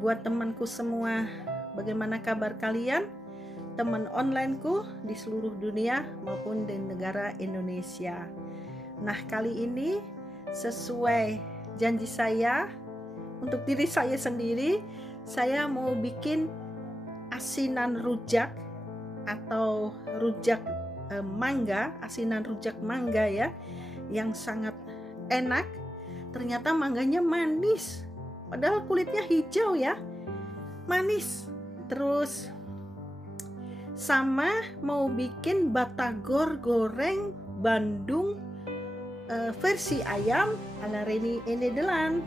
buat temanku semua, bagaimana kabar kalian? Teman onlineku di seluruh dunia maupun di negara Indonesia. Nah, kali ini sesuai janji saya untuk diri saya sendiri, saya mau bikin asinan rujak atau rujak mangga, asinan rujak mangga ya, yang sangat enak. Ternyata mangganya manis, padahal kulitnya hijau ya, manis. Terus sama mau bikin batagor goreng Bandung versi ayam ala Reni Enedelan.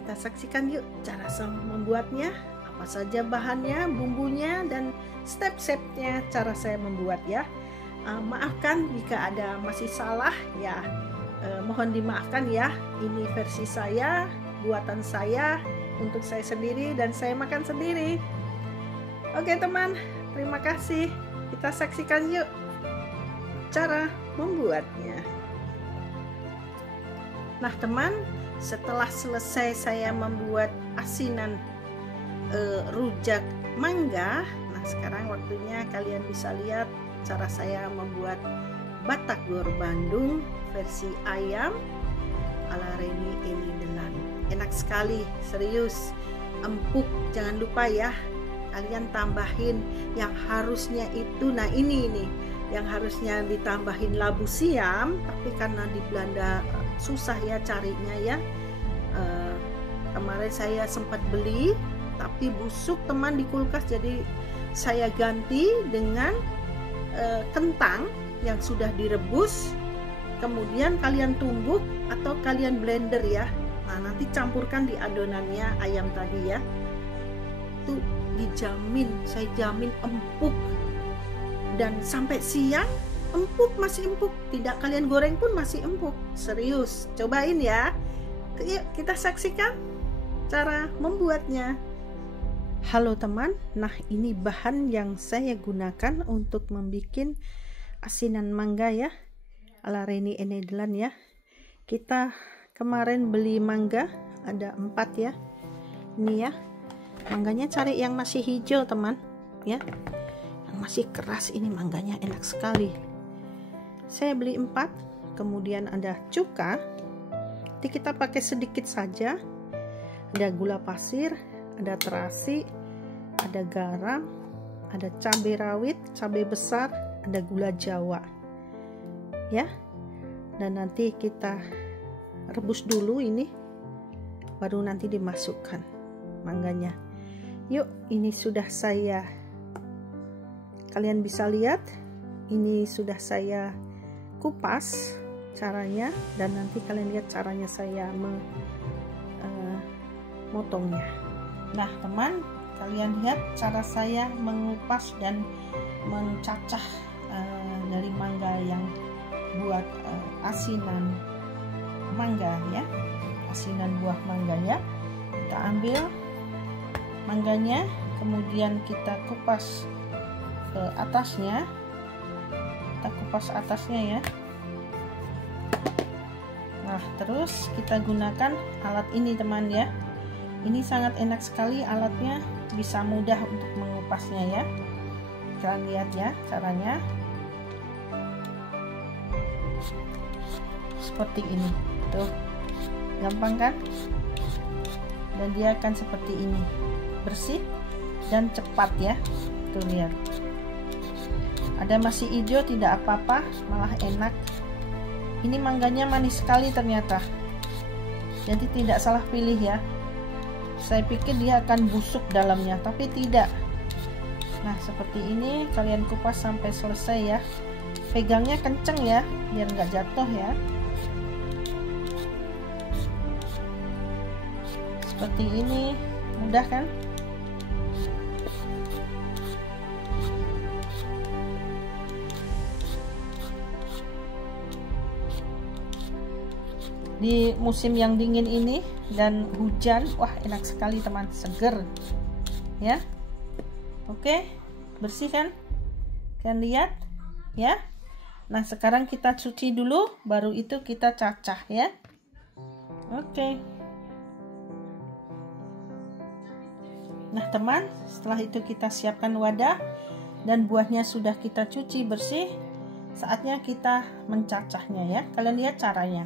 Kita saksikan yuk cara membuatnya, apa saja bahannya, bumbunya, dan step-stepnya cara saya membuat ya. Maafkan jika ada masih salah ya, mohon dimaafkan ya. Ini versi saya, buatan saya, untuk saya sendiri dan saya makan sendiri. Oke teman, terima kasih. Kita saksikan yuk cara membuatnya. Nah teman, setelah selesai saya membuat asinan rujak mangga, nah sekarang waktunya kalian bisa lihat cara saya membuat batagor Bandung versi ayam ala Reni Enedelan. Enak sekali, serius, empuk. Jangan lupa ya, kalian tambahin yang harusnya itu, nah ini yang harusnya ditambahin labu siam, tapi karena di Belanda susah ya carinya ya. Kemarin saya sempat beli tapi busuk teman di kulkas, jadi saya ganti dengan kentang yang sudah direbus, kemudian kalian tumbuk atau kalian blender ya. Nah nanti campurkan di adonannya ayam tadi ya, itu dijamin, saya jamin empuk, dan sampai siang empuk, masih empuk, tidak kalian goreng pun masih empuk. Serius, cobain ya. Yuk kita saksikan cara membuatnya. Halo teman, nah ini bahan yang saya gunakan untuk membuat asinan mangga ya ala Reni Enedelan ya. Kita kemarin beli mangga ada 4 ya, ini ya. Mangganya cari yang masih hijau teman ya, yang masih keras. Ini mangganya enak sekali. Saya beli 4. Kemudian ada cuka, jadi kita pakai sedikit saja. Ada gula pasir, ada terasi, ada garam, ada cabai rawit, cabai besar, ada gula jawa ya. Dan nanti kita rebus dulu ini, baru nanti dimasukkan mangganya. Yuk, ini sudah saya, kalian bisa lihat ini sudah saya kupas caranya, dan nanti kalian lihat caranya saya memotongnya. Nah teman, kalian lihat cara saya mengupas dan mencacah dari mangga yang buat asinan mangga ya, asinan buah mangga ya. Kita ambil mangganya, kemudian kita kupas ke atasnya, kita kupas atasnya ya. Nah terus kita gunakan alat ini teman ya, ini sangat enak sekali alatnya, bisa mudah untuk mengupasnya ya. Kalian lihat ya caranya, seperti ini tuh, gampang kan, dan dia akan seperti ini, bersih dan cepat ya. Tuh lihat, ada masih hijau tidak apa-apa, malah enak. Ini mangganya manis sekali ternyata, jadi tidak salah pilih ya. Saya pikir dia akan busuk dalamnya, tapi tidak. Nah seperti ini, kalian kupas sampai selesai ya. Pegangnya kenceng ya, biar nggak jatuh ya. Seperti ini, mudah kan? Di musim yang dingin ini dan hujan, wah enak sekali teman, seger ya. Oke, bersih kan, kalian lihat ya. Nah sekarang kita cuci dulu, baru itu kita cacah ya. Oke. Nah teman, setelah itu kita siapkan wadah dan buahnya sudah kita cuci bersih. Saatnya kita mencacahnya ya. Kalian lihat caranya.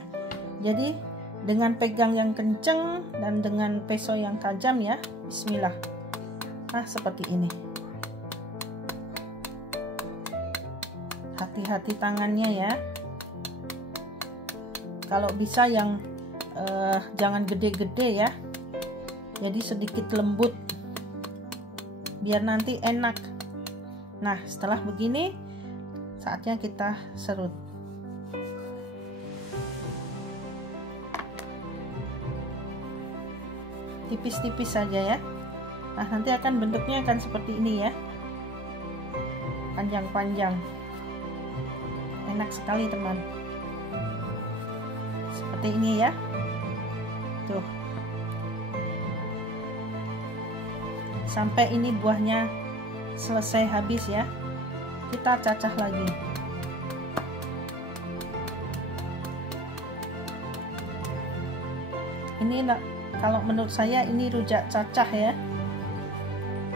Jadi dengan pegang yang kenceng dan dengan pisau yang tajam ya. Bismillah. Nah seperti ini. Hati-hati tangannya ya. Kalau bisa yang jangan gede-gede ya. Jadi sedikit lembut. Biar nanti enak. Nah setelah begini saatnya kita serut. Tipis-tipis saja ya. Nah nanti akan bentuknya akan seperti ini ya, panjang-panjang. Enak sekali teman, seperti ini ya. Tuh, sampai ini buahnya selesai habis ya, kita cacah lagi. Ini kalau menurut saya ini rujak cacah ya,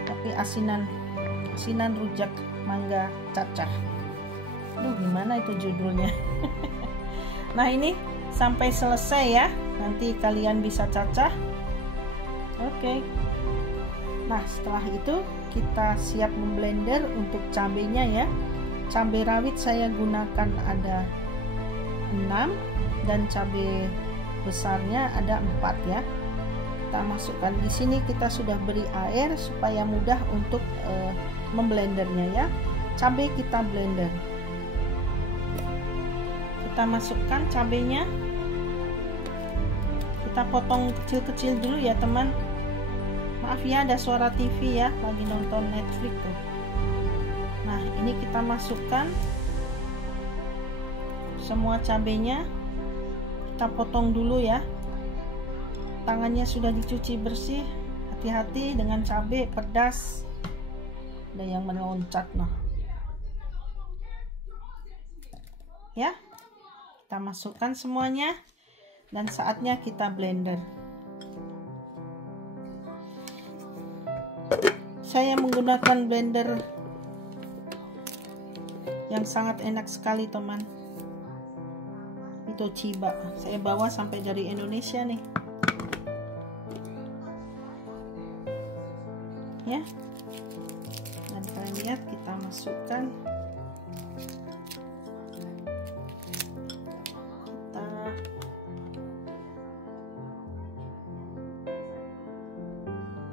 tapi asinan rujak mangga cacah. Duh, gimana itu judulnya? Nah ini sampai selesai ya, nanti kalian bisa cacah. Oke. Nah setelah itu kita siap memblender untuk cabenya ya. Cabai rawit saya gunakan ada 6 dan cabai besarnya ada 4 ya. Kita masukkan di sini, kita sudah beri air supaya mudah untuk memblendernya ya. Cabai kita blender. Kita masukkan cabainya. Kita potong kecil-kecil dulu ya teman. Maaf ya ada suara TV ya, lagi nonton Netflix tuh. Nah ini kita masukkan semua cabainya, kita potong dulu ya. Tangannya sudah dicuci bersih. Hati-hati dengan cabai pedas, ada yang meloncat nah ya. Kita masukkan semuanya dan saatnya kita blender. Saya menggunakan blender yang sangat enak sekali teman, itu Chiba, saya bawa sampai dari Indonesia nih ya. Dan kalian lihat, kita masukkan,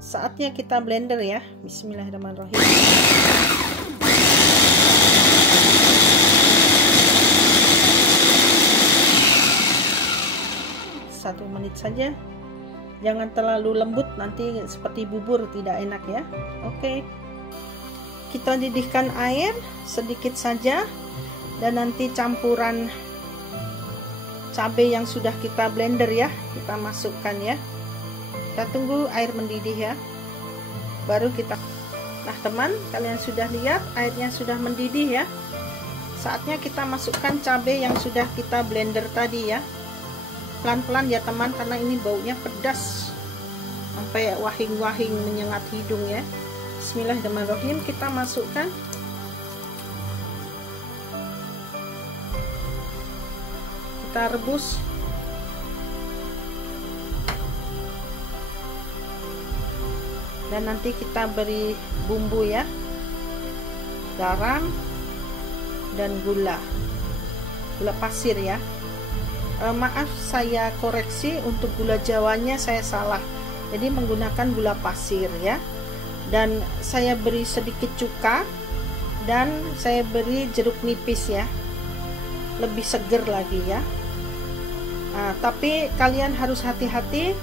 saatnya kita blender ya. Bismillahirrahmanirrahim. Satu menit saja, jangan terlalu lembut, nanti seperti bubur tidak enak ya. Oke, kita didihkan air sedikit saja dan nanti campuran cabai yang sudah kita blender ya, kita masukkan ya. Kita tunggu air mendidih ya, baru kita. Nah teman, kalian sudah lihat airnya sudah mendidih ya. Saatnya kita masukkan cabai yang sudah kita blender tadi ya. Pelan-pelan ya teman, karena ini baunya pedas sampai wahing-wahing menyengat hidung ya. Bismillahirrahmanirrahim. Kita masukkan, kita rebus. Dan nanti kita beri bumbu ya, garam dan gula pasir ya. Maaf saya koreksi, untuk gula jawanya saya salah, jadi menggunakan gula pasir ya. Dan saya beri sedikit cuka dan saya beri jeruk nipis ya, lebih seger lagi ya. Tapi kalian harus hati-hati,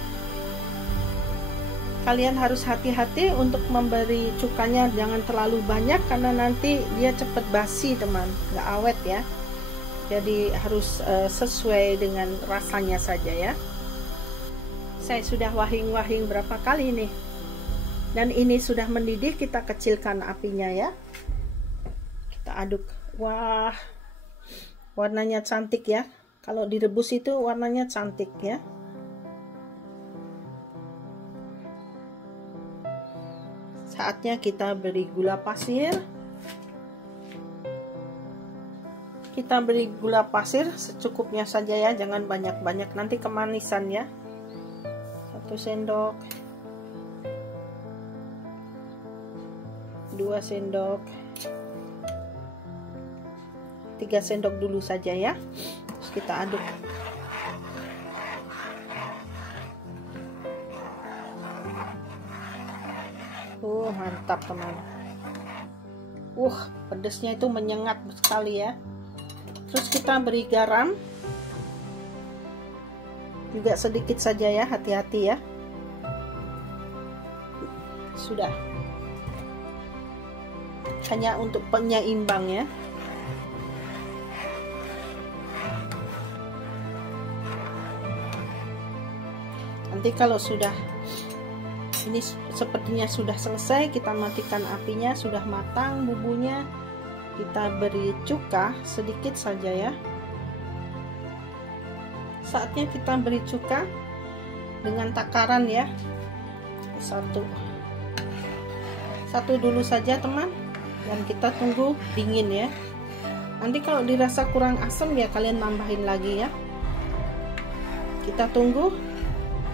untuk memberi cukanya, jangan terlalu banyak karena nanti dia cepat basi teman, nggak awet ya. Jadi harus sesuai dengan rasanya saja ya. Saya sudah wahing-wahing berapa kali nih, dan ini sudah mendidih. Kita kecilkan apinya ya, kita aduk. Wah, warnanya cantik ya, kalau direbus itu warnanya cantik ya. Saatnya kita beri gula pasir. Kita beri gula pasir secukupnya saja ya, jangan banyak-banyak, nanti kemanisan ya. 1 sendok, 2 sendok, 3 sendok dulu saja ya. Terus kita aduk. Mantap teman. Pedesnya itu menyengat sekali ya. Terus kita beri garam juga sedikit saja ya, hati-hati ya. Sudah, hanya untuk penyeimbang ya. Nanti kalau sudah ini sepertinya sudah selesai, kita matikan apinya, sudah matang bumbunya. Kita beri cuka sedikit saja ya. Saatnya kita beri cuka dengan takaran ya. Satu dulu saja teman, dan kita tunggu dingin ya. Nanti kalau dirasa kurang asam ya kalian nambahin lagi ya. Kita tunggu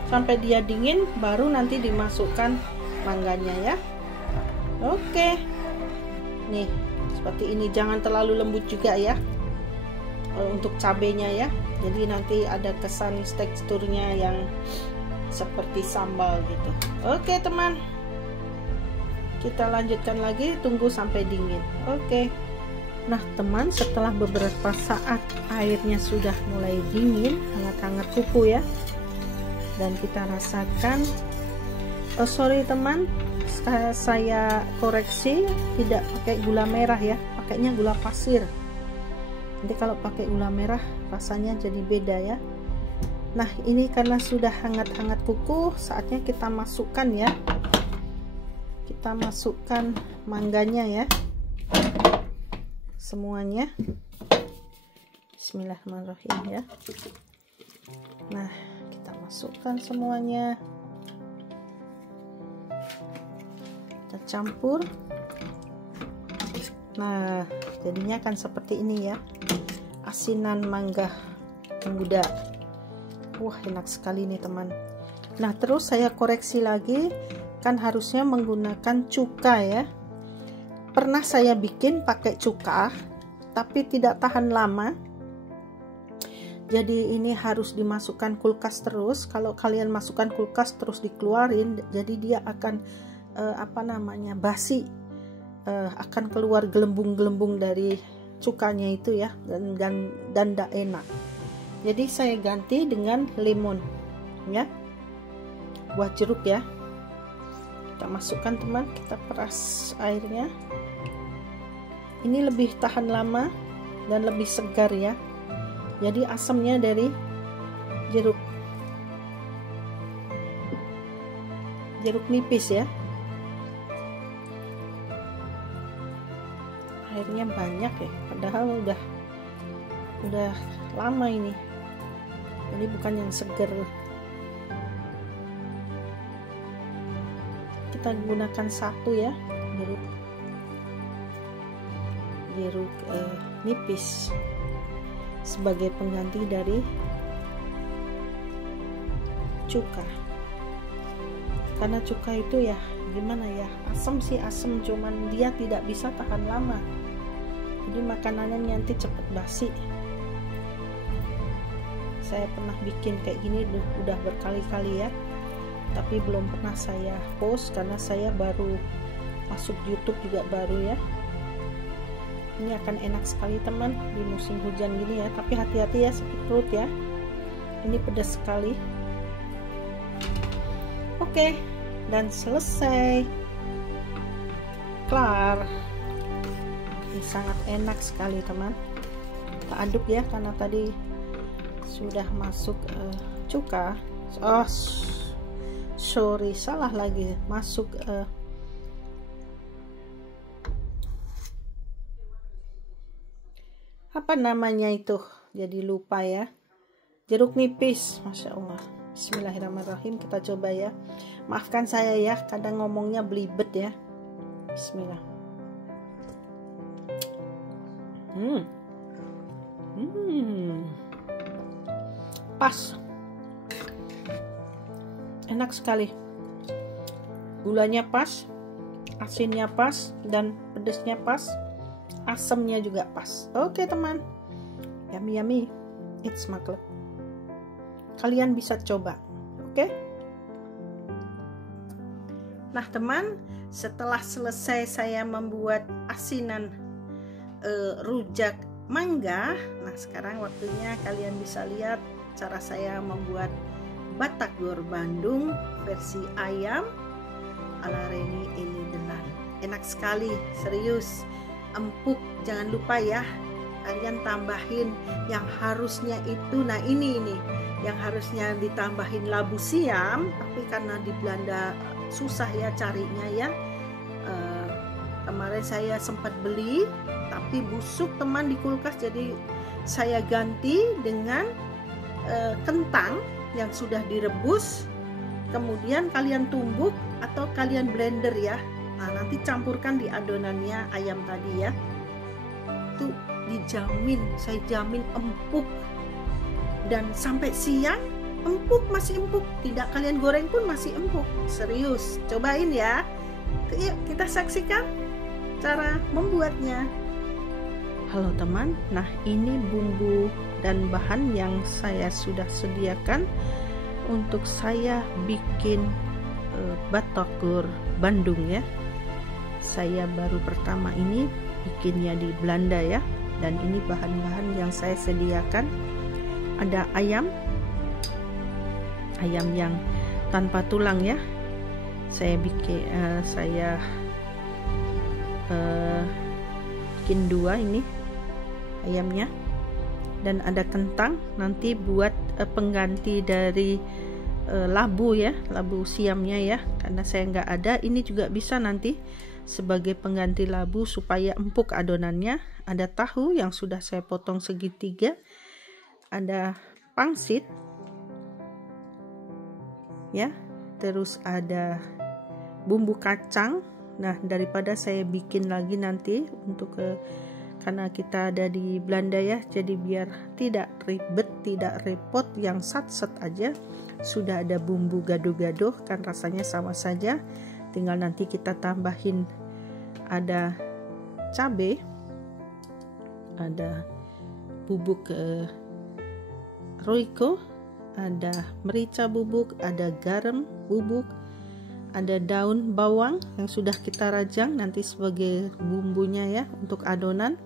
sampai dia dingin, baru nanti dimasukkan mangganya ya. Oke, nih seperti ini, jangan terlalu lembut juga ya untuk cabenya ya, jadi nanti ada kesan teksturnya yang seperti sambal gitu. Oke teman, kita lanjutkan lagi, tunggu sampai dingin. Oke, nah teman, setelah beberapa saat airnya sudah mulai dingin, hangat-hangat kuku ya, dan kita rasakan, sorry teman, saya koreksi, tidak pakai gula merah ya, pakainya gula pasir. Nanti kalau pakai gula merah rasanya jadi beda ya. Nah ini karena sudah hangat-hangat kuku, saatnya kita masukkan ya, kita masukkan mangganya ya, semuanya. Bismillahirrahmanirrahim ya. Nah kita masukkan semuanya, kita campur. Nah jadinya kan seperti ini ya, asinan mangga muda. Wah enak sekali nih teman. Nah terus saya koreksi lagi, kan harusnya menggunakan cuka ya. Pernah saya bikin pakai cuka tapi tidak tahan lama, jadi ini harus dimasukkan kulkas terus. Kalau kalian masukkan kulkas terus dikeluarin, jadi dia akan basi, akan keluar gelembung-gelembung dari cukanya itu ya, dan tidak enak. Jadi saya ganti dengan lemon ya, buah jeruk ya. Kita masukkan teman, kita peras airnya. Ini lebih tahan lama dan lebih segar ya. Jadi asamnya dari jeruk nipis ya. Airnya banyak ya, padahal udah lama ini. Ini bukan yang segar. Kita gunakan satu ya, jeruk nipis sebagai pengganti dari cuka. Karena cuka itu ya gimana ya, asam sih asam, cuman dia tidak bisa tahan lama, jadi makanannya nanti cepet basi. Saya pernah bikin kayak gini udah berkali-kali ya, tapi belum pernah saya post karena saya baru masuk YouTube juga baru ya. Ini akan enak sekali teman di musim hujan gini ya, tapi hati-hati ya sakit perut ya, ini pedas sekali. Oke, dan selesai, kelar. Ini sangat enak sekali teman. Kita aduk ya, karena tadi sudah masuk cuka. Oh sorry, salah lagi, masuk apa namanya itu, jadi lupa ya, jeruk nipis. Masya Allah. Bismillahirrahmanirrahim. Kita coba ya, maafkan saya ya, kadang ngomongnya belibet ya. Bismillah. Pas, enak sekali, gulanya pas, asinnya pas, dan pedesnya pas, asamnya juga pas. Oke teman, yummy yummy, it's maklum. Kalian bisa coba, oke? Nah teman, setelah selesai saya membuat asinan rujak mangga, nah sekarang waktunya kalian bisa lihat cara saya membuat batagor Bandung versi ayam ala Reni ini Delan. Enak sekali, serius, empuk. Jangan lupa ya, kalian tambahin yang harusnya itu, nah ini yang harusnya ditambahin labu siam, tapi karena di Belanda susah ya carinya ya. Kemarin saya sempat beli tapi busuk teman di kulkas, jadi saya ganti dengan kentang yang sudah direbus, kemudian kalian tumbuk atau kalian blender ya. Nah nanti campurkan di adonannya ayam tadi ya, itu dijamin, saya jamin empuk, dan sampai siang empuk, masih empuk, tidak kalian goreng pun masih empuk. Serius, cobain ya. Yuk kita saksikan cara membuatnya. Halo teman, nah ini bumbu dan bahan yang saya sudah sediakan untuk saya bikin batagor Bandung ya. Saya baru pertama ini bikinnya di Belanda ya, dan ini bahan-bahan yang saya sediakan. Ada ayam yang tanpa tulang ya, saya bikin bikin 2 ini ayamnya, dan ada kentang nanti buat pengganti dari labu ya, labu siamnya ya, karena saya nggak ada. Ini juga bisa nanti sebagai pengganti labu supaya empuk adonannya. Ada tahu yang sudah saya potong segitiga, ada pangsit ya, terus ada bumbu kacang. Nah daripada saya bikin lagi nanti untuk karena kita ada di Belanda ya, jadi biar tidak ribet, tidak repot, yang sat-set aja sudah ada bumbu gado-gado, kan rasanya sama saja, tinggal nanti kita tambahin ada cabai, ada bubuk roiko, ada merica bubuk, ada garam bubuk, ada daun bawang yang sudah kita rajang nanti sebagai bumbunya ya untuk adonan,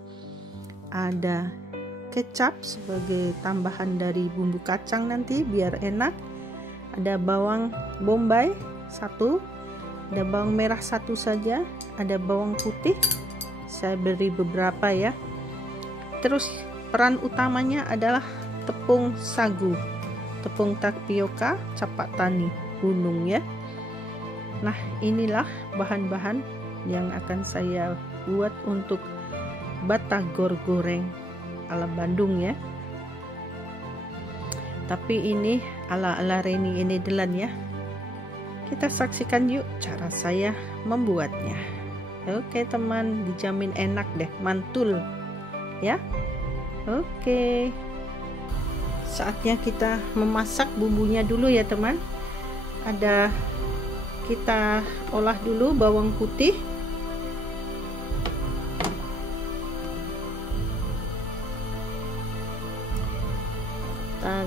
ada kecap sebagai tambahan dari bumbu kacang nanti biar enak, ada bawang bombay 1, ada bawang merah 1 saja, ada bawang putih saya beri beberapa ya. Terus peran utamanya adalah tepung sagu, tepung tapioka capak tani gunung ya. Nah inilah bahan-bahan yang akan saya buat untuk batagor goreng ala Bandung ya, tapi ini ala Reni ini Delan ya. Kita saksikan yuk cara saya membuatnya. Oke teman, dijamin enak deh, mantul ya. Oke, saatnya kita memasak bumbunya dulu ya teman. Ada, kita olah dulu bawang putih, kita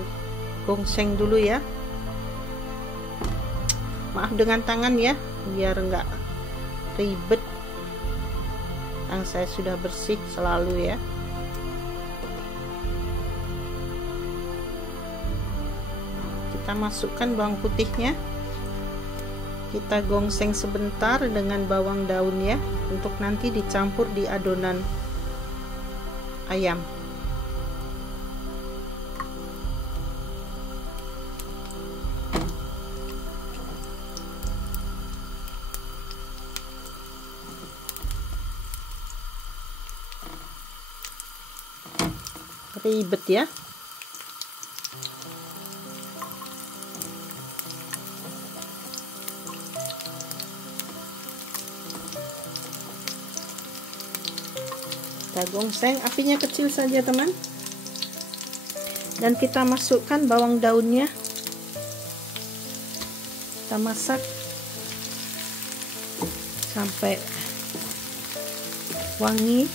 gongseng dulu ya, maaf dengan tangan ya biar enggak ribet, yang saya sudah bersih selalu ya. Kita masukkan bawang putihnya, kita gongseng sebentar dengan bawang daun ya, untuk nanti dicampur di adonan ayam. Ribet ya. kita gongseng, apinya kecil saja teman, dan kita masukkan bawang daunnya, kita masak sampai wangi.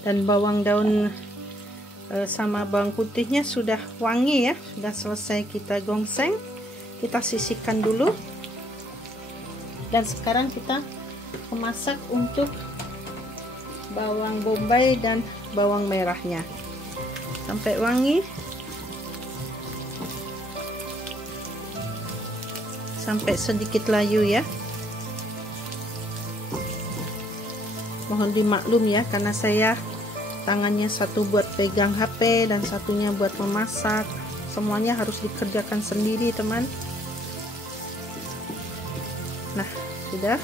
Dan bawang daun sama bawang putihnya sudah wangi ya, sudah selesai kita gongseng. Kita sisihkan dulu, dan sekarang kita memasak untuk bawang bombay dan bawang merahnya sampai wangi, sampai sedikit layu ya. Mohon dimaklum ya, karena saya tangannya satu buat pegang HP dan satunya buat memasak, semuanya harus dikerjakan sendiri teman. Nah, sudah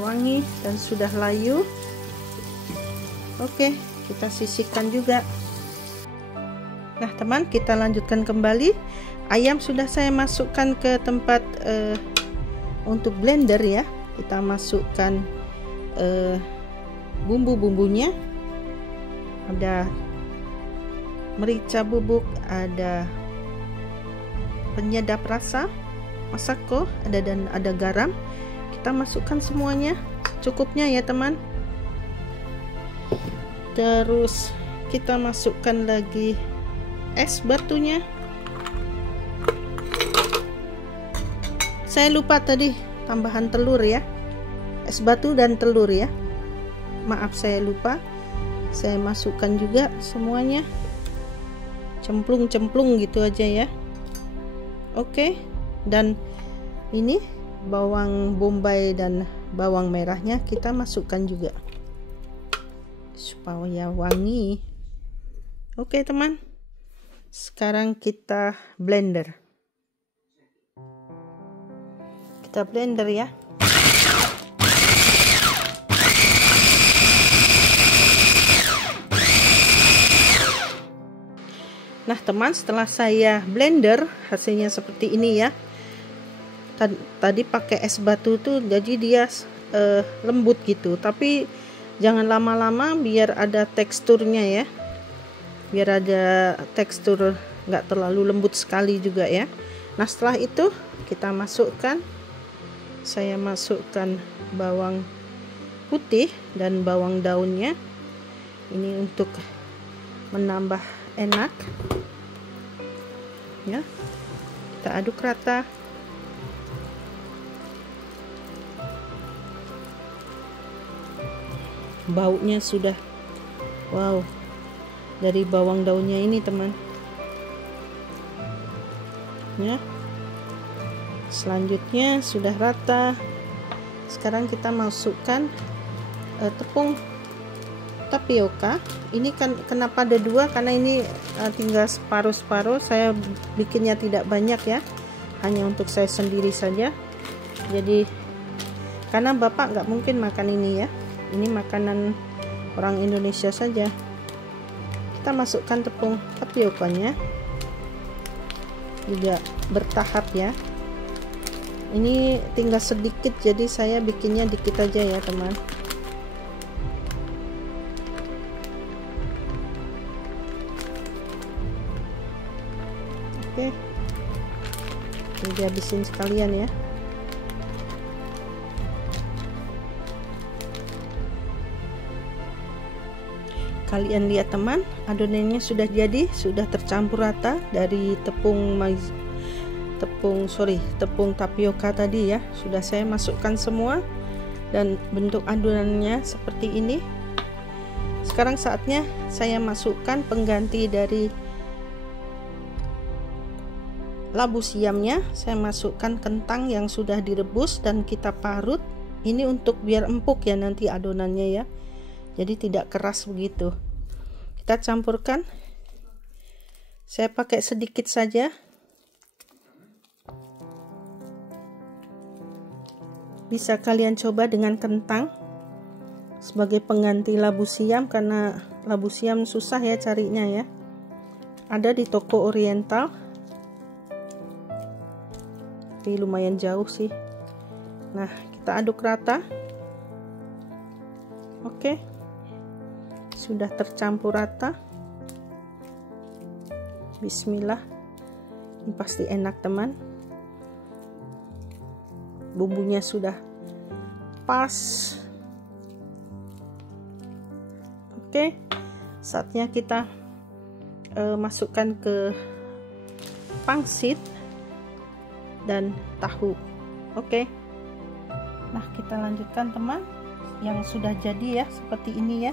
wangi dan sudah layu. Oke, kita sisihkan juga. Nah teman, kita lanjutkan kembali. Ayam sudah saya masukkan ke tempat untuk blender ya. Kita masukkan bumbu-bumbunya, ada merica bubuk, ada penyedap rasa, masako, dan ada garam. Kita masukkan semuanya cukupnya ya teman. Terus kita masukkan lagi es batunya. Saya lupa tadi tambahan telur ya, es batu dan telur ya. Maaf, saya lupa. Saya masukkan juga semuanya, cemplung-cemplung gitu aja ya. Oke, dan ini bawang bombay dan bawang merahnya kita masukkan juga supaya wangi. Oke teman, sekarang kita blender. Kita blender ya. Nah teman, setelah saya blender hasilnya seperti ini ya. Tadi pakai es batu tuh jadi dia lembut gitu, tapi jangan lama-lama biar ada teksturnya ya, biar ada tekstur, nggak terlalu lembut sekali juga ya. Nah setelah itu kita masukkan, saya masukkan bawang putih dan bawang daunnya ini untuk menambah enak ya. Kita aduk rata. Baunya sudah wow dari bawang daunnya ini teman ya. Selanjutnya sudah rata. Sekarang kita masukkan tepung tapioka. Ini kan kenapa ada dua, karena ini tinggal separuh-separuh. Saya bikinnya tidak banyak ya, hanya untuk saya sendiri saja. Jadi karena bapak nggak mungkin makan ini ya, ini makanan orang Indonesia saja. Kita masukkan tepung tapiokanya juga bertahap ya. Ini tinggal sedikit, jadi saya bikinnya dikit aja ya teman. Oke, jadi habisin sekalian ya. Kalian lihat teman, adonannya sudah jadi, sudah tercampur rata dari tepung tapioka tadi ya. Sudah saya masukkan semua dan bentuk adonannya seperti ini. Sekarang saatnya saya masukkan pengganti dari labu siamnya. Saya masukkan kentang yang sudah direbus dan kita parut. Ini untuk biar empuk ya nanti adonannya ya, jadi tidak keras begitu. Kita campurkan, saya pakai sedikit saja. Bisa kalian coba dengan kentang sebagai pengganti labu siam, karena labu siam susah ya carinya ya. ada di toko oriental, tapi lumayan jauh sih. Nah, kita aduk rata. Oke, sudah tercampur rata. Bismillah, ini pasti enak teman. Bumbunya sudah pas. Oke, saatnya kita masukkan ke pangsit dan tahu. Oke, nah kita lanjutkan teman. Yang sudah jadi ya, seperti ini ya,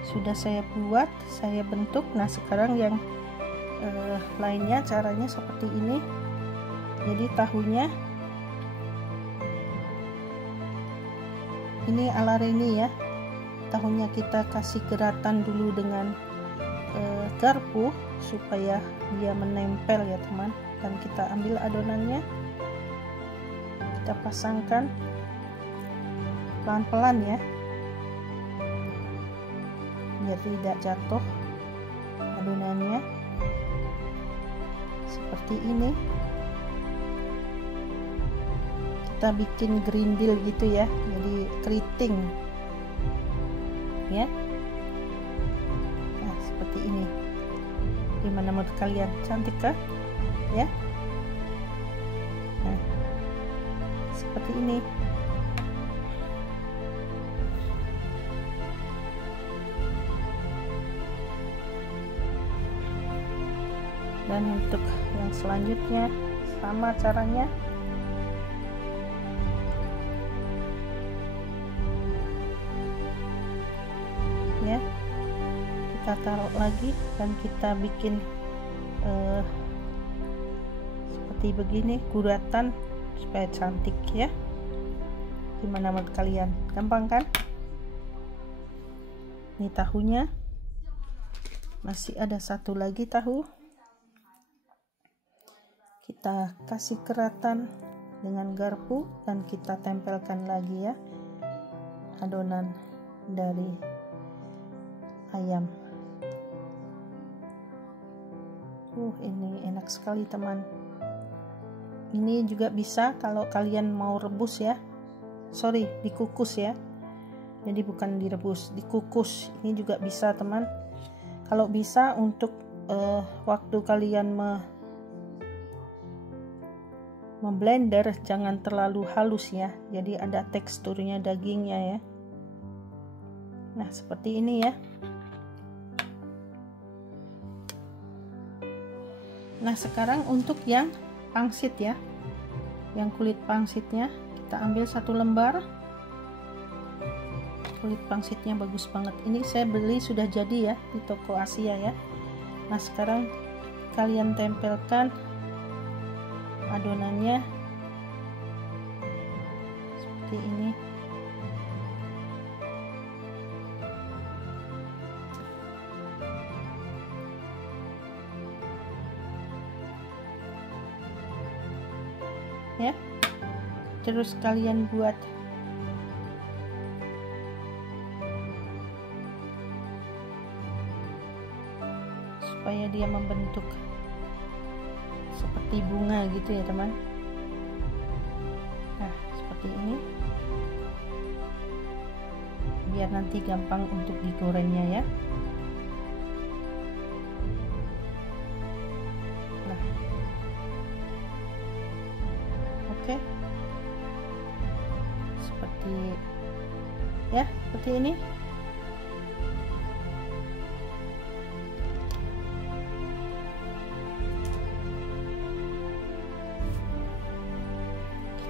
sudah saya buat, saya bentuk. Nah sekarang yang lainnya caranya seperti ini. Jadi tahunya ini ala Reni ya, tahunya kita kasih geratan dulu dengan garpu supaya dia menempel ya teman. Dan kita ambil adonannya, kita pasangkan pelan-pelan ya, biar tidak jatuh adonannya. Seperti ini kita bikin grindil gitu ya, jadi keriting ya. Nah seperti ini, gimana menurut kalian, cantik kah ya? Nah seperti ini. Dan untuk yang selanjutnya sama caranya. Ya, kita taruh lagi dan kita bikin seperti begini, guratan supaya cantik ya. Gimana menurut kalian? Gampang kan? Ini tahunya, masih ada satu lagi tahu. Kita kasih keratan dengan garpu dan kita tempelkan lagi ya adonan dari ayam. Ini enak sekali teman. Ini juga bisa kalau kalian mau rebus ya, sorry, dikukus ya. Jadi bukan direbus, dikukus. Ini juga bisa teman. Kalau bisa untuk waktu kalian memblender jangan terlalu halus ya, jadi ada teksturnya dagingnya ya. Nah seperti ini ya. Nah sekarang untuk yang pangsit ya, yang kulit pangsitnya kita ambil satu lembar. Kulit pangsitnya bagus banget, ini saya beli sudah jadi ya di toko Asia ya. Nah sekarang kalian tempelkan adonannya seperti ini. Ya, terus kalian buat supaya dia membentuk seperti bunga gitu ya teman. Nah seperti ini, biar nanti gampang untuk digorengnya ya. Nah oke, seperti ya, seperti ini.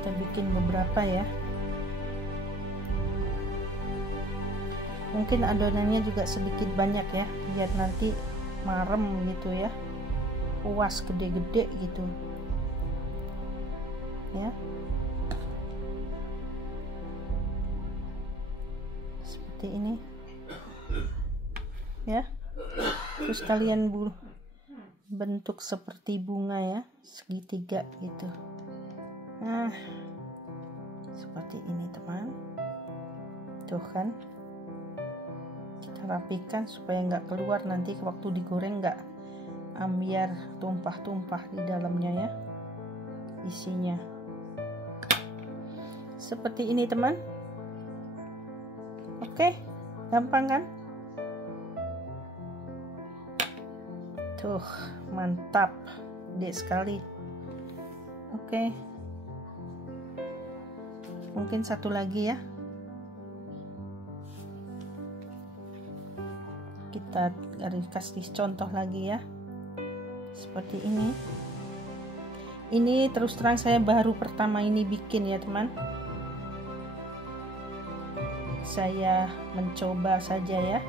Kita bikin beberapa ya, mungkin adonannya juga sedikit banyak ya, biar nanti marem gitu ya, puas gede-gede gitu ya. Seperti ini ya. Terus kalian bentuk seperti bunga ya, segitiga gitu. Nah seperti ini teman, tuh kan, kita rapikan supaya nggak keluar nanti waktu digoreng, biar tumpah-tumpah di dalamnya ya isinya. Seperti ini teman. Oke, gampang kan? Tuh, mantap, gede sekali. Oke, mungkin satu lagi ya. Kita kasih contoh lagi ya, seperti ini. Ini terus terang saya baru pertama ini bikin ya teman. Saya mencoba saja ya,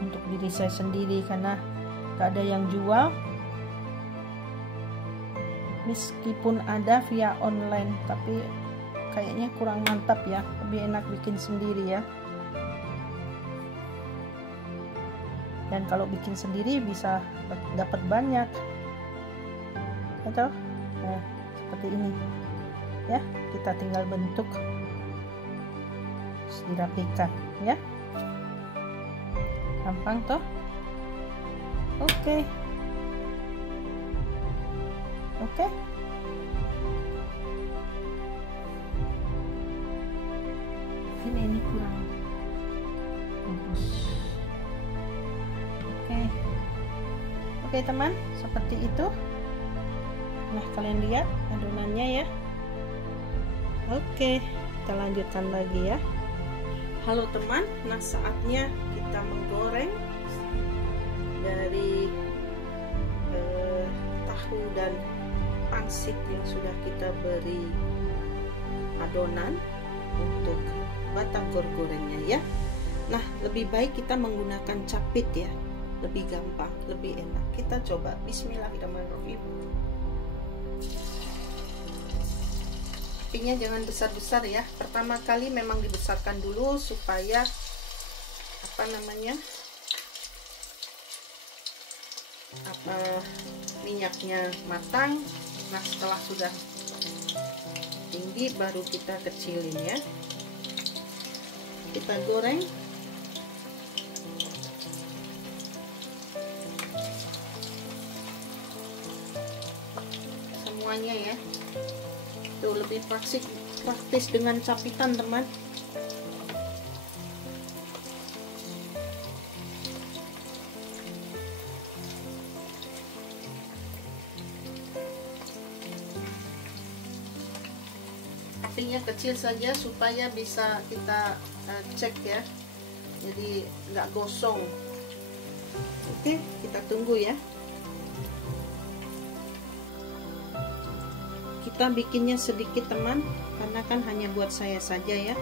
untuk diri saya sendiri, karena gak ada yang jual. Meskipun ada via online, tapi kayaknya kurang mantap ya, lebih enak bikin sendiri ya. Dan kalau bikin sendiri bisa dapat banyak, atau nah, seperti ini ya. Kita tinggal bentuk, terus dirapikan ya, gampang toh. Oke. Ini kurang bagus. Oke teman, seperti itu. Nah, kalian lihat adonannya ya. Oke, kita lanjutkan lagi ya. Halo teman, nah saatnya kita menggoreng dari tahu dan pangsit yang sudah kita beri adonan untuk batagor gorengnya ya. Nah, lebih baik kita menggunakan capit ya, lebih gampang, lebih enak. Kita coba. Bismillahirrahmanirrahim. Apinya jangan besar-besar ya. Pertama kali memang dibesarkan dulu supaya minyaknya matang. Nah, setelah sudah tinggi baru kita kecilin ya. Kita goreng. Semuanya ya. Tuh, lebih praktis dengan capitan teman. Apinya kecil saja supaya bisa kita cek ya, jadi nggak gosong. Oke, kita tunggu ya. Kita bikinnya sedikit teman, karena kan hanya buat saya saja ya,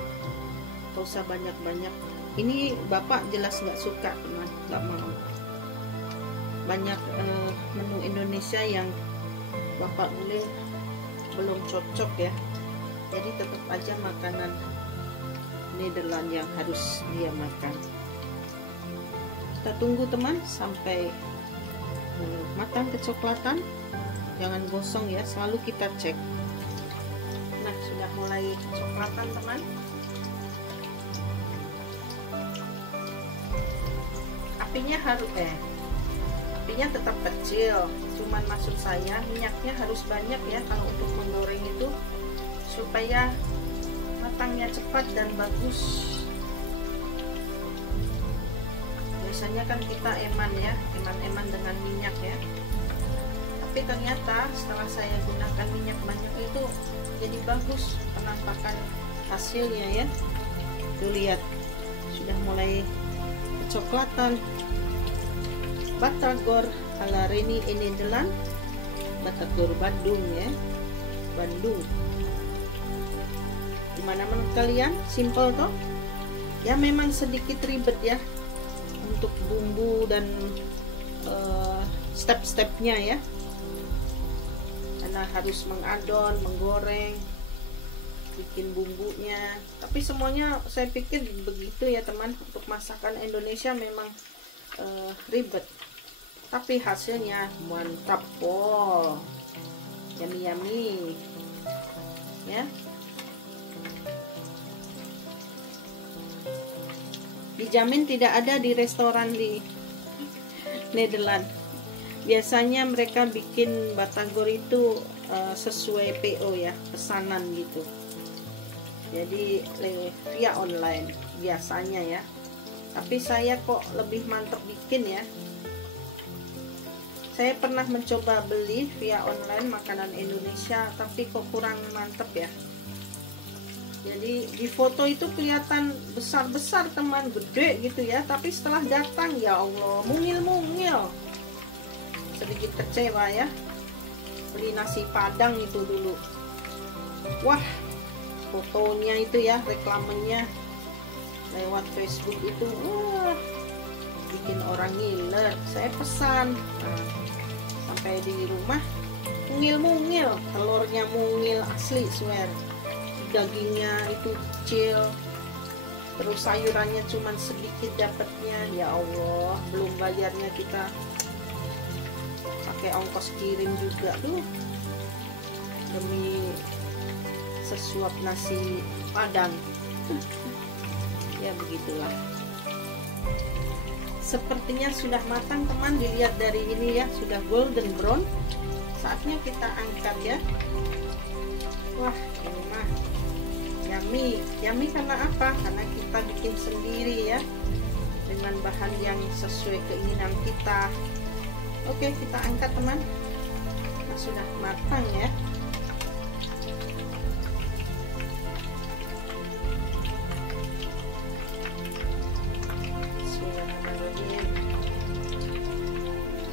gak usah banyak-banyak. Ini bapak jelas nggak suka teman, nggak mau. Banyak menu Indonesia yang bapak belum cocok ya, jadi tetap aja makanan Nederland yang harus dia makan. Kita tunggu teman sampai matang kecoklatan. Jangan gosong ya, selalu kita cek. Nah, sudah mulai kecoklatan teman. Apinya tetap kecil, cuman maksud saya minyaknya harus banyak ya kalau untuk menggoreng itu, supaya matangnya cepat dan bagus. Biasanya kan kita eman dengan minyak ya, tapi ternyata setelah saya gunakan minyak banyak itu jadi bagus penampakan hasilnya ya. Tuh lihat, sudah mulai kecoklatan. Batagor ala Reni Nederland, Batagor Bandung ya, Bandung. Gimana menurut kalian? Simple toh? Ya memang sedikit ribet ya untuk bumbu dan step-stepnya ya, karena harus mengadon, menggoreng, bikin bumbunya. Tapi semuanya saya pikir begitu ya teman. Untuk masakan Indonesia memang ribet, tapi hasilnya mantap. Oh, yummy ya. dijamin tidak ada di restoran di Nederland. Biasanya mereka bikin batagor itu sesuai PO ya, pesanan gitu. Jadi via online biasanya ya. Tapi saya kok lebih mantep bikin ya. Saya pernah mencoba beli via online makanan Indonesia, tapi kok kurang mantep ya. Jadi di foto itu kelihatan besar-besar teman, gede gitu ya, tapi setelah datang ya Allah, mungil-mungil. Sedikit kecewa ya. Beli nasi padang itu dulu, wah fotonya itu ya, reklamenya lewat Facebook itu, wah bikin orang ngiler. Saya pesan, nah, sampai di rumah mungil-mungil, telurnya mungil asli, swear. Dagingnya itu kecil, terus sayurannya cuman sedikit dapatnya. Ya Allah, belum bayarnya kita pakai ongkos kirim juga tuh, demi sesuap nasi padang. Ya begitulah. Sepertinya sudah matang teman, dilihat dari ini ya, sudah golden brown. Saatnya kita angkat ya. Wah, ini mah yummy. Yummy karena apa? Karena kita bikin sendiri ya, dengan bahan yang sesuai keinginan kita. Oke, kita angkat teman. Nah, sudah matang ya.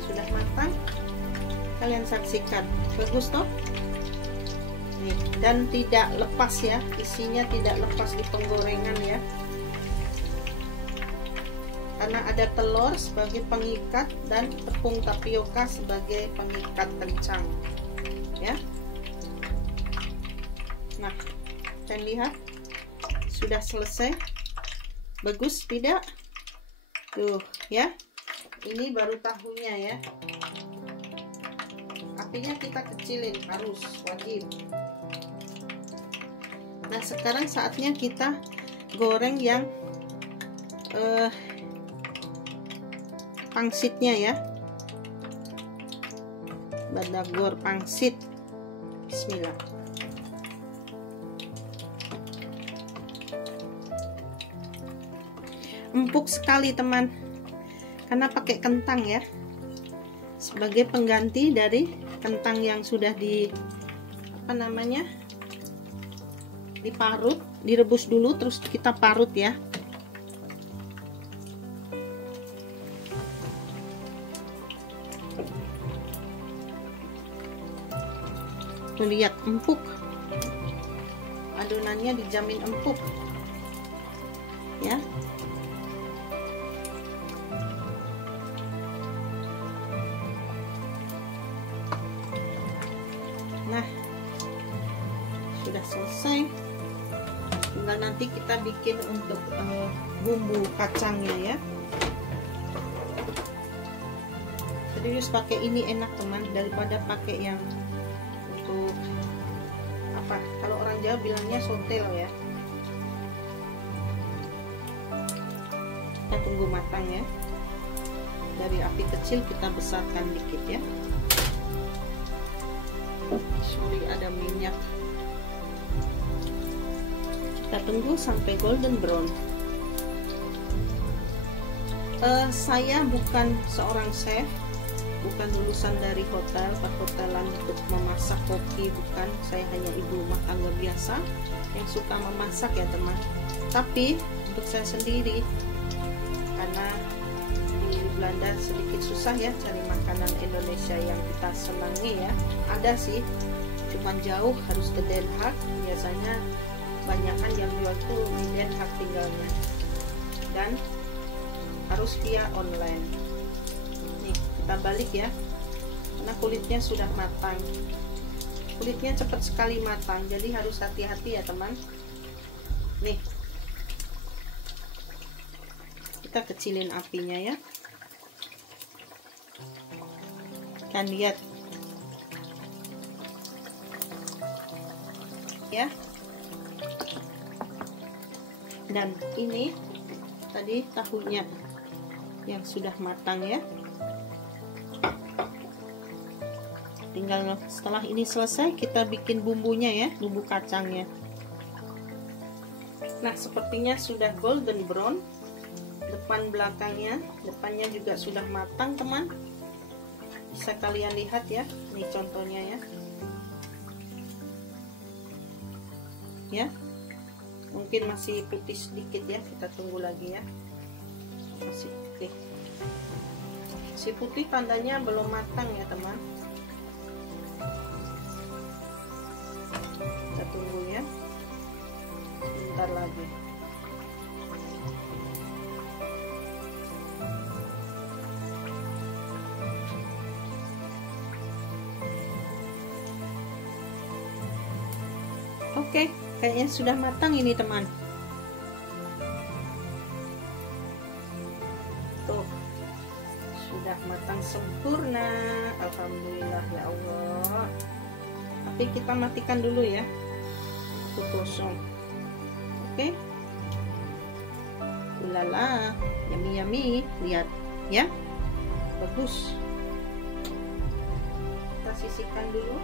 Sudah matang. Kalian saksikan, bagus toh? Nih, dan tidak lepas ya, isinya tidak lepas di penggorengan ya, karena ada telur sebagai pengikat dan tepung tapioka sebagai pengikat kencang ya. Nah, kalian lihat sudah selesai. Bagus tidak? Tuh ya, ini baru tahunya ya. Apinya kita kecilin, harus wajib. Nah, sekarang saatnya kita goreng yang pangsitnya ya, batagor pangsit. Bismillah. Empuk sekali teman, karena pakai kentang ya, sebagai pengganti dari kentang yang sudah diparut, direbus dulu terus kita parut ya. Lihat, empuk, adonannya dijamin empuk ya. Nah, sudah selesai. Tinggal nanti kita bikin untuk bumbu kacangnya ya. Serius pakai ini enak teman, daripada pakai yang untuk apa, kalau orang Jawa bilangnya sotel ya. Kita tunggu matang ya. Dari api kecil kita besarkan dikit ya. Sorry, ada minyak. Kita tunggu sampai golden brown. Saya bukan seorang chef, bukan lulusan dari hotel perhotelan untuk memasak koki, bukan. Saya hanya ibu rumah tangga biasa yang suka memasak ya teman. Tapi untuk saya sendiri, karena di Belanda sedikit susah ya cari makanan Indonesia yang kita senangi ya. Ada sih, cuman jauh, harus ke Den Haag. Biasanya banyakan yang jual tuh di Den Haag tinggalnya, dan harus via online. Nih, kita balik ya, karena kulitnya sudah matang. Kulitnya cepat sekali matang, jadi harus hati-hati ya teman. Nih, kita kecilin apinya ya. Kan lihat ya. Dan ini tadi tahunya yang sudah matang ya. Tinggal setelah ini selesai kita bikin bumbunya ya, bumbu kacangnya. Nah, sepertinya sudah golden brown depan belakangnya. Depannya juga sudah matang, teman. Bisa kalian lihat ya, ini contohnya ya. Ya, mungkin masih putih sedikit ya, kita tunggu lagi ya. Masih putih. Si putih tandanya belum matang ya, teman. Kita tunggu ya, sebentar lagi. Oke, kayaknya sudah matang ini, teman. Tuh, sudah matang sempurna. Alhamdulillah ya Allah. Tapi kita matikan dulu ya, itu kosong. Oke. Ulala, yummy yummy. Lihat ya, bagus. Kita sisihkan dulu.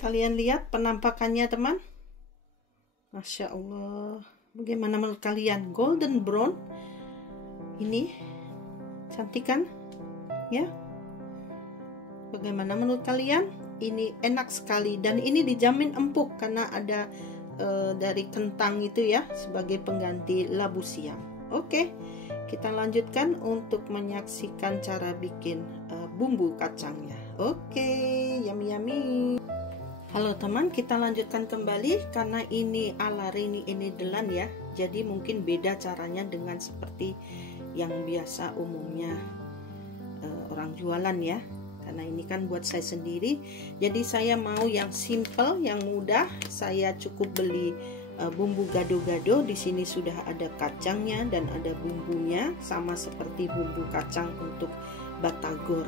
Kalian lihat penampakannya, teman. Masya Allah, bagaimana menurut kalian? Golden brown ini cantik kan ya? Bagaimana menurut kalian? Ini enak sekali dan ini dijamin empuk karena ada dari kentang itu ya, sebagai pengganti labu siam. Oke, kita lanjutkan untuk menyaksikan cara bikin bumbu kacangnya. Oke, yummy yummy. Halo teman, kita lanjutkan kembali karena ini ala Rini ini Delan ya. Jadi mungkin beda caranya dengan seperti yang biasa umumnya orang jualan ya. Karena ini kan buat saya sendiri. Jadi saya mau yang simple, yang mudah. Saya cukup beli bumbu gado-gado. Di sini sudah ada kacangnya dan ada bumbunya, sama seperti bumbu kacang untuk batagor.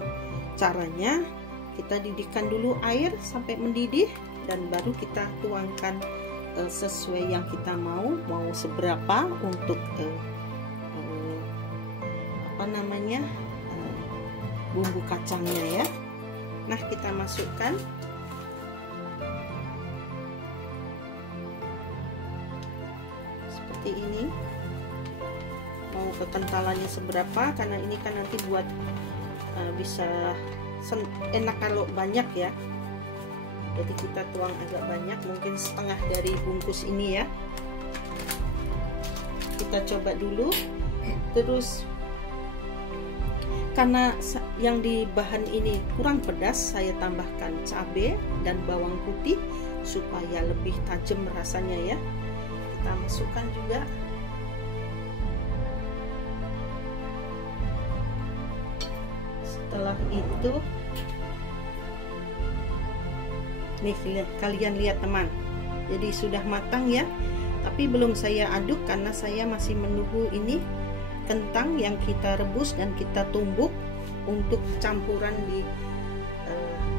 Caranya, kita didihkan dulu air sampai mendidih dan baru kita tuangkan sesuai yang kita mau seberapa untuk bumbu kacangnya ya. Nah, kita masukkan seperti ini. Mau kekentalannya seberapa, karena ini kan nanti buat bisa enak kalau banyak ya. Jadi kita tuang agak banyak, mungkin setengah dari bungkus ini ya. Kita coba dulu. Terus karena yang di bahan ini kurang pedas, saya tambahkan cabai dan bawang putih supaya lebih tajam rasanya ya. Kita masukkan juga setelah itu. Nih, kalian lihat teman, jadi sudah matang ya, tapi belum saya aduk karena saya masih menunggu ini kentang yang kita rebus dan kita tumbuk untuk campuran di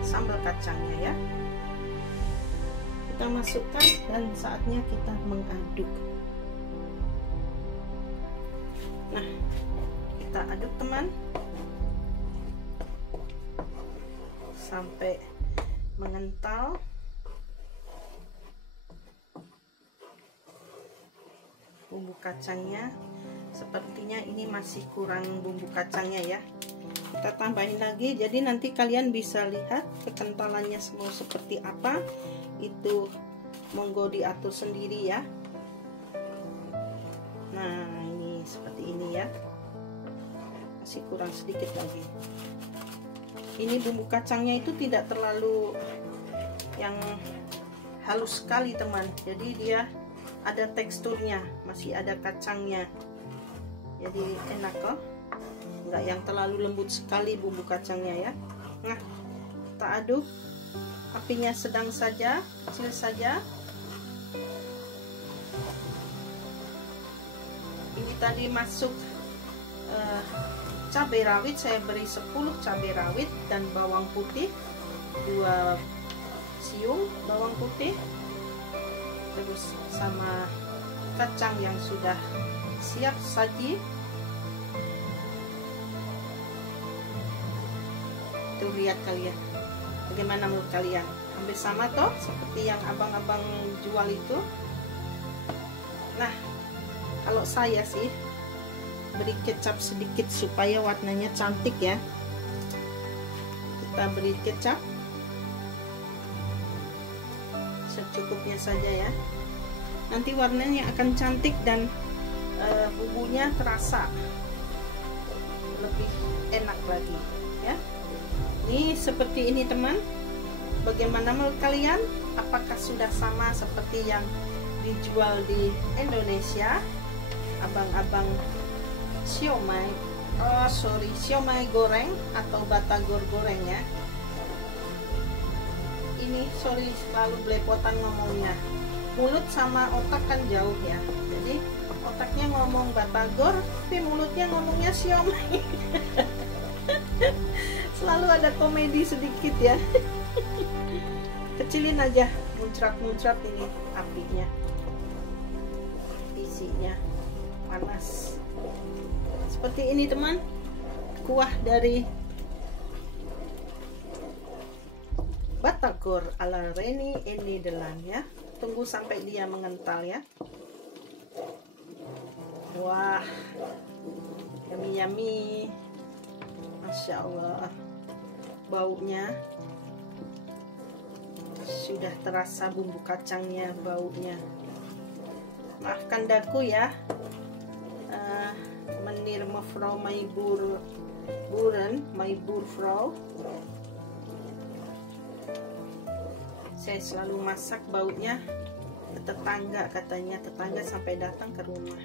sambal kacangnya ya. Kita masukkan dan saatnya kita mengaduk. Nah, kita aduk teman sampai mengental. Bumbu kacangnya sepertinya ini masih kurang bumbu kacangnya ya. Kita tambahin lagi, jadi nanti kalian bisa lihat kekentalannya mau seperti apa. Itu monggo diatur sendiri ya. Nah, ini seperti ini ya. Masih kurang sedikit lagi. Ini bumbu kacangnya itu tidak terlalu yang halus sekali teman, jadi dia ada teksturnya, masih ada kacangnya, jadi enak kok, nggak yang terlalu lembut sekali bumbu kacangnya ya. Nah, kita aduk, apinya sedang saja, kecil saja. Ini tadi masuk cabai rawit, saya beri 10 cabai rawit dan bawang putih 2 siung bawang putih, terus sama kacang yang sudah siap saji. Tuh, lihat kalian, bagaimana menurut kalian? Hampir sama toh seperti yang abang-abang jual itu. Nah, kalau saya sih beri kecap sedikit supaya warnanya cantik ya. Kita beri kecap secukupnya saja ya. Nanti warnanya akan cantik dan bumbunya terasa lebih enak lagi ya. Ini seperti ini teman. Bagaimana menurut kalian? Apakah sudah sama seperti yang dijual di Indonesia? Abang-abang siomay, siomay goreng atau batagor goreng ya. Ini sorry, selalu belepotan ngomongnya. Mulut sama otak kan jauh ya, jadi otaknya ngomong batagor tapi mulutnya ngomongnya siomay. Selalu ada komedi sedikit ya. Kecilin aja, muncrat-muncrat ini apinya, isinya panas. Seperti ini teman, kuah dari batagor ala Reni Nederland ya. Tunggu sampai dia mengental ya. Wah, yummy yummy, masya Allah, baunya sudah terasa, bumbu kacangnya, baunya. Maafkan daku ya, meneer mevrouw my boeren, my boervrouw. Saya selalu masak, baunya tetangga, katanya tetangga sampai datang ke rumah.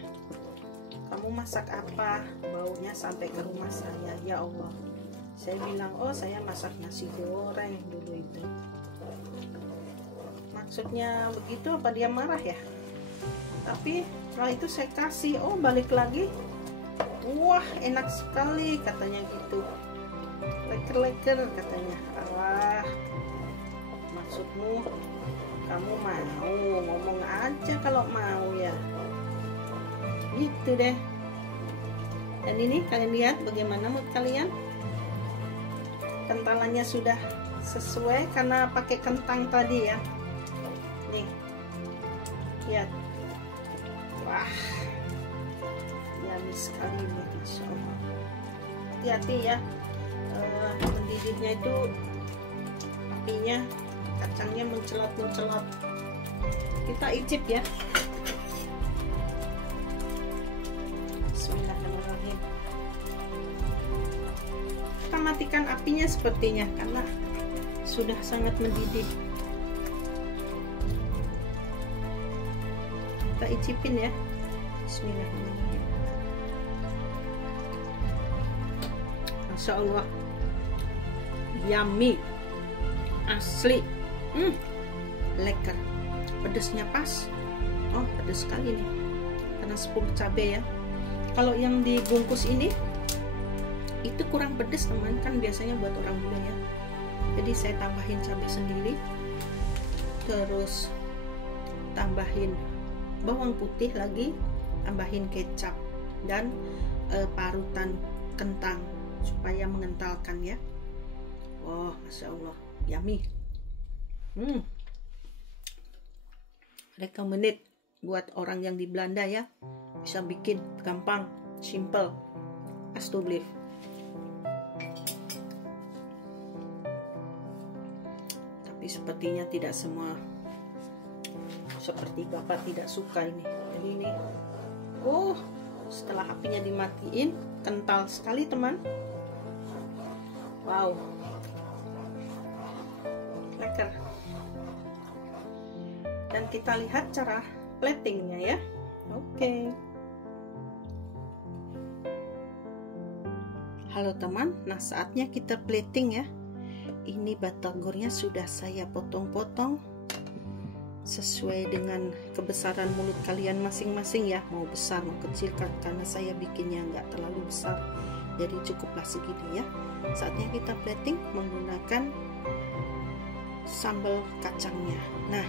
Kamu masak apa? Baunya sampai ke rumah saya. Ya Allah. Saya bilang, oh saya masak nasi goreng dulu itu. Maksudnya begitu apa dia marah ya? Tapi setelah itu saya kasih, oh balik lagi. Wah enak sekali katanya gitu. Leker-leker katanya. Allah, maksudmu kamu mau ngomong aja kalau mau ya. Gitu deh. Dan ini kalian lihat bagaimana menurut kalian? Kentalannya sudah sesuai karena pakai kentang tadi ya. Nih, lihat. Wah, yummy sekali nih, Insya Allah. Hati-hati ya, mendidihnya itu apinya, kacangnya mencelat-mencelat. Kita icip ya. Bismillahirrahmanirrahim. Kita matikan apinya sepertinya karena sudah sangat mendidih. Kita icipin ya. Bismillahirrahmanirrahim. Masya Allah, yummy, asli, lekker, pedesnya pas. Oh pedes sekali nih karena 10 cabai ya. Kalau yang dibungkus ini itu kurang pedes teman, kan biasanya buat orang bule ya. Jadi saya tambahin cabai sendiri, terus tambahin bawang putih lagi, tambahin kecap dan parutan kentang supaya mengentalkan ya. Oh Masya Allah, yummy. Recommended buat orang yang di Belanda ya, bisa bikin gampang, simple, alsjeblieft. Tapi sepertinya tidak semua seperti Bapak tidak suka ini. Jadi ini, setelah apinya dimatiin, kental sekali teman. Wow, lekker. Dan kita lihat cara platingnya ya. Oke. Halo teman, nah saatnya kita plating ya. Ini batagornya sudah saya potong-potong sesuai dengan kebesaran mulut kalian masing-masing ya, mau besar mau kecil kan, karena saya bikinnya nggak terlalu besar, jadi cukuplah segini ya. Saatnya kita plating menggunakan sambal kacangnya. Nah,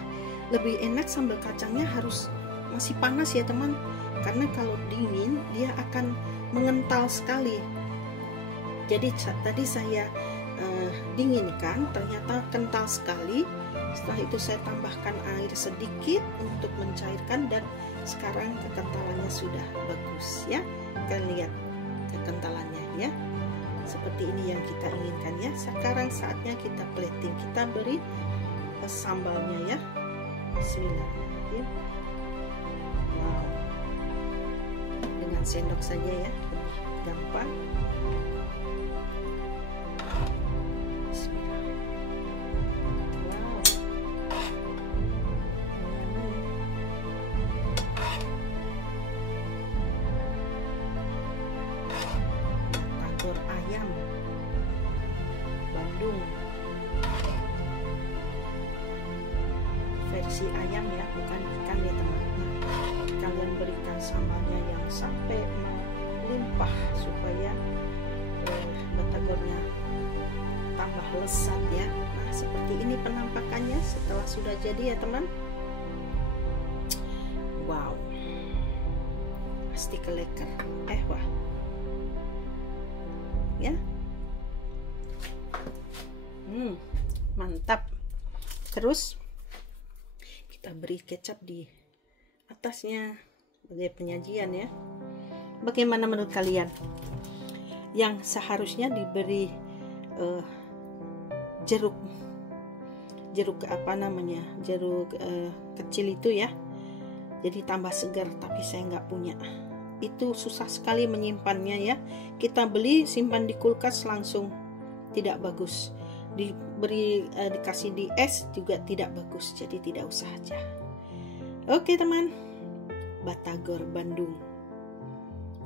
lebih enak sambal kacangnya harus masih panas ya teman, karena kalau dingin dia akan mengental sekali. Jadi tadi saya dinginkan, ternyata kental sekali. Setelah itu saya tambahkan air sedikit untuk mencairkan, dan sekarang kekentalannya sudah bagus ya. Kalian lihat kekentalannya ya, seperti ini yang kita inginkan ya. Sekarang saatnya kita plating, kita beri sambalnya ya. Bismillahirrahmanirrahim. Wow, dengan sendok saja ya, gampang. Ayam Bandung versi ayam ya, bukan ikan ya teman. Kalian berikan sambalnya yang sampai melimpah supaya batagornya tambah lezat ya. Nah, seperti ini penampakannya setelah sudah jadi ya teman. Wow, pasti lekker. Wah ya, mantap. Terus kita beri kecap di atasnya sebagai penyajian ya. Bagaimana menurut kalian? Yang seharusnya diberi jeruk apa namanya, jeruk kecil itu ya, jadi tambah segar, tapi saya nggak punya. Itu susah sekali menyimpannya ya. Kita beli simpan di kulkas langsung tidak bagus, dikasih di es juga tidak bagus, jadi tidak usah aja. Oke teman, batagor Bandung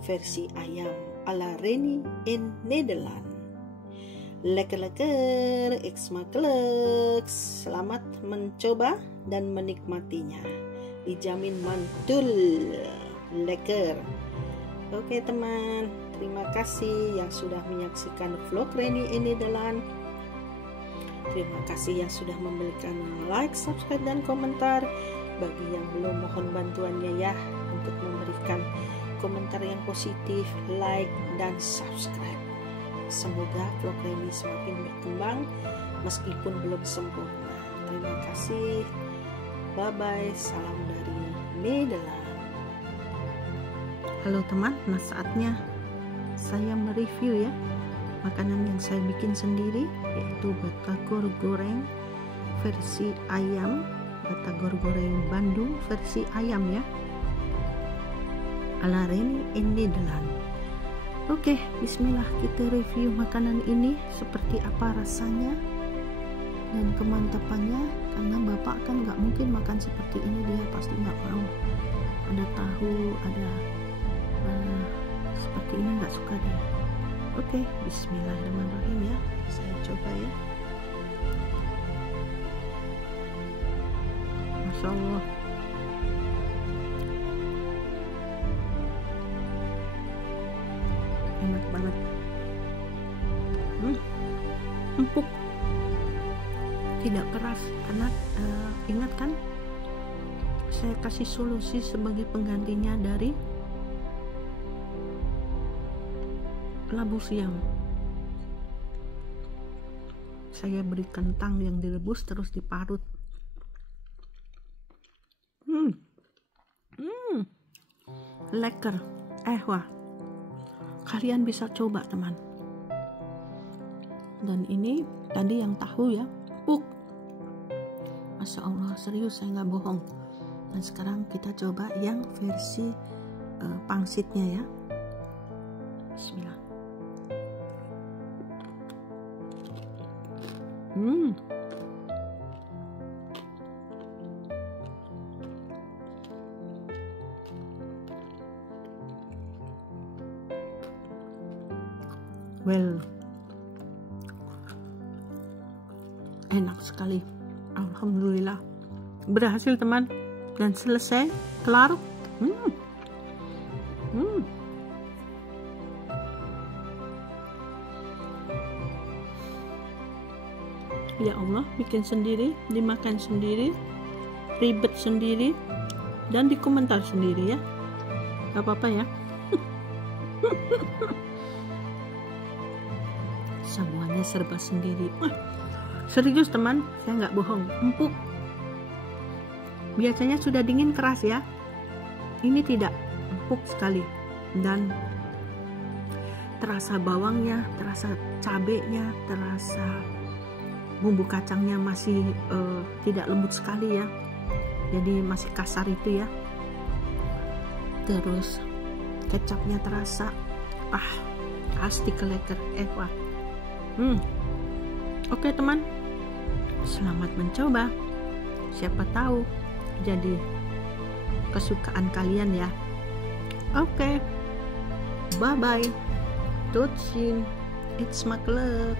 versi ayam ala Reni in Nederland. Lekker-lekker, eksmakeleks. Selamat mencoba dan menikmatinya, dijamin mantul lekker. Oke teman, terima kasih yang sudah menyaksikan vlog Reni in Nederland. Terima kasih yang sudah memberikan like, subscribe, dan komentar. Bagi yang belum, mohon bantuannya ya untuk memberikan komentar yang positif, like, dan subscribe. Semoga vlog Reni semakin berkembang meskipun belum sempurna. Terima kasih. Bye-bye, salam dari Nederland. Halo teman, nah saatnya saya mereview ya makanan yang saya bikin sendiri, yaitu batagor goreng versi ayam, batagor goreng Bandung versi ayam ya, ala Reni in Nederland. Oke, bismillah, kita review makanan ini seperti apa rasanya dan kemantapannya, karena bapak kan nggak mungkin makan seperti ini, dia pasti nggak mau. Ada tahu, ada seperti ini nggak suka dia. Oke, bismillahirrahmanirrahim ya, saya coba ya. Masya Allah, enak banget. Empuk, tidak keras, karena ingat kan saya kasih solusi sebagai penggantinya dari labu siam. Saya beri kentang yang direbus terus diparut. Lekker. Wah, kalian bisa coba teman. Dan ini tadi yang tahu ya, empuk. Masya Allah, serius, saya nggak bohong. Nah sekarang kita coba yang versi pangsitnya ya. Bismillah. Well, enak sekali. Alhamdulillah berhasil teman, dan selesai, kelar. Ya Allah, bikin sendiri, dimakan sendiri, ribet sendiri, dan dikomentar sendiri ya. Gak apa-apa ya. Semuanya serba sendiri. Serius teman, saya nggak bohong, empuk. Biasanya sudah dingin keras ya, ini tidak, empuk sekali, dan terasa bawangnya, terasa cabenya, terasa bumbu kacangnya masih tidak lembut sekali ya, jadi masih kasar itu ya. Terus kecapnya terasa, hartstikke lekker, wah. Oke teman, selamat mencoba. Siapa tahu jadi kesukaan kalian ya. Oke, bye bye. Tot ziens. It's makkelijk.